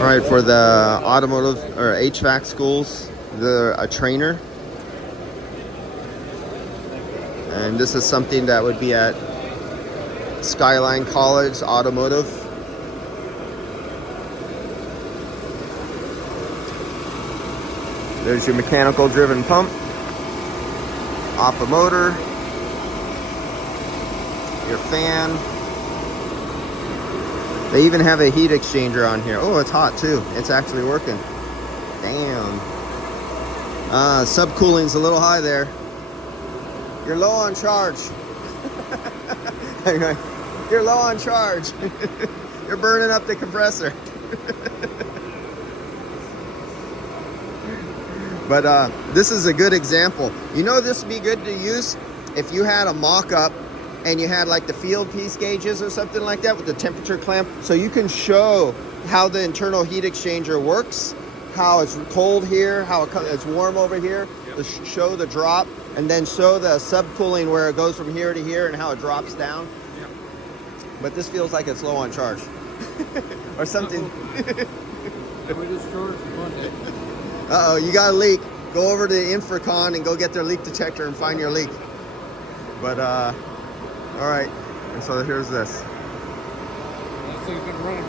All right, for the automotive or HVAC schools, they're a trainer. And this is something that would be at Skyline College Automotive. There's your mechanical driven pump, off a motor, your fan. They even have a heat exchanger on here. Oh, it's hot too. It's actually working. Damn. Subcooling's a little high there. You're low on charge. You're low on charge. You're burning up the compressor. But this is a good example. You know, this would be good to use if you had a mock-up and you had like the Fieldpiece gauges or something like that with the temperature clamp. So you can show how the internal heat exchanger works, how it's cold here, how it's warm over here, to show the drop, and then show the subcooling where it goes from here to here and how it drops down. Yeah. But this feels like it's low on charge. Or something. Uh-oh, you got a leak. Go over to the Infracon and go get their leak detector and find your leak. But, all right. And so here's this. That's a good run.